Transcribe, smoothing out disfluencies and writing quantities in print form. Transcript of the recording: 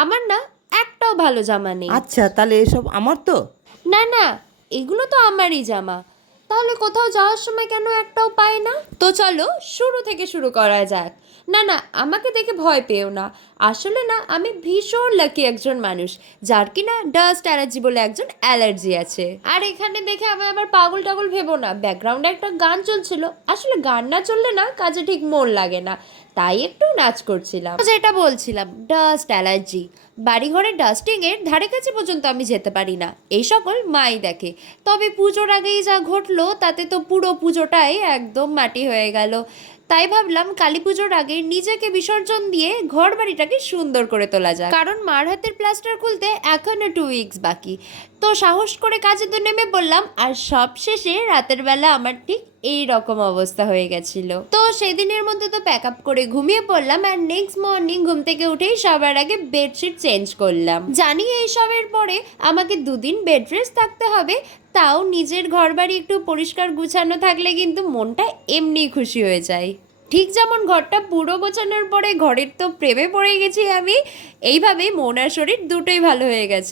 আমার না একটাও ভালো জামা নেই। আচ্ছা, তাহলে এসব আমার তো? না না, এগুলো তো আমারই জামা। তাহলে কোথাও যাওয়ার সময় কেন একটাও পাই না? তো চলো শুরু থেকে শুরু করা যাক। না না, আমাকে দেখে ভয় পেও না। আসলে না, আমি ভীষণ লাকি একজন মানুষ, যার কিনা ডাস্ট অ্যালার্জি বলে একজন অ্যালার্জি আছে। আর এখানে দেখে আমি আবার পাগল টাগল ভেবো না, ব্যাকগ্রাউন্ডে একটা গান চলছিল। আসলে গান না চললে না কাজে ঠিক মন লাগে না, তাই একটু নাচ করছিলাম। যেটা বলছিলাম, ডাস্ট অ্যালার্জি, বাড়িঘরের ডাস্টিংয়ের ধারে কাছে পর্যন্ত আমি যেতে পারি না, এই সকল মাই দেখে। তবে পুজোর আগেই যা ঘটলো তাতে তো পুরো পুজোটাই একদম মাটি হয়ে গেল। তাই ভাবলাম কালী পুজোর আগে নিজেকে বিসর্জন দিয়ে ঘর বাড়িটাকে সুন্দর করে তোলা যায়, কারণ মার হাতের প্লাস্টার খুলতে এখনো 2 উইকস বাকি। তো সাহস করে কাজে তো নেমে পড়লাম, আর সব শেষে রাতের বেলা আমার ঠিক এই রকম অবস্থা হয়ে গেছিল। তো সেদিনের মধ্যে তো প্যাক আপ করে ঘুমিয়ে পড়লাম, আর নেক্সট মর্নিং ঘুম থেকে উঠেই সবার আগে বেডশিট চেঞ্জ করলাম। জানি এইসবের পরে আমাকে 2 দিন বেড রেস্ট থাকতে হবে, তাও নিজের ঘর বাড়ি একটু পরিষ্কার গুছানো থাকলে কিন্তু মনটা এমনি খুশি হয়ে যায়। ঠিক যেমন ঘরটা পুরো গোছানোর পরে ঘরের তো প্রেমে পড়ে গেছি আমি, এইভাবেই মন আর শরীর দুটোই ভালো হয়ে গেছে।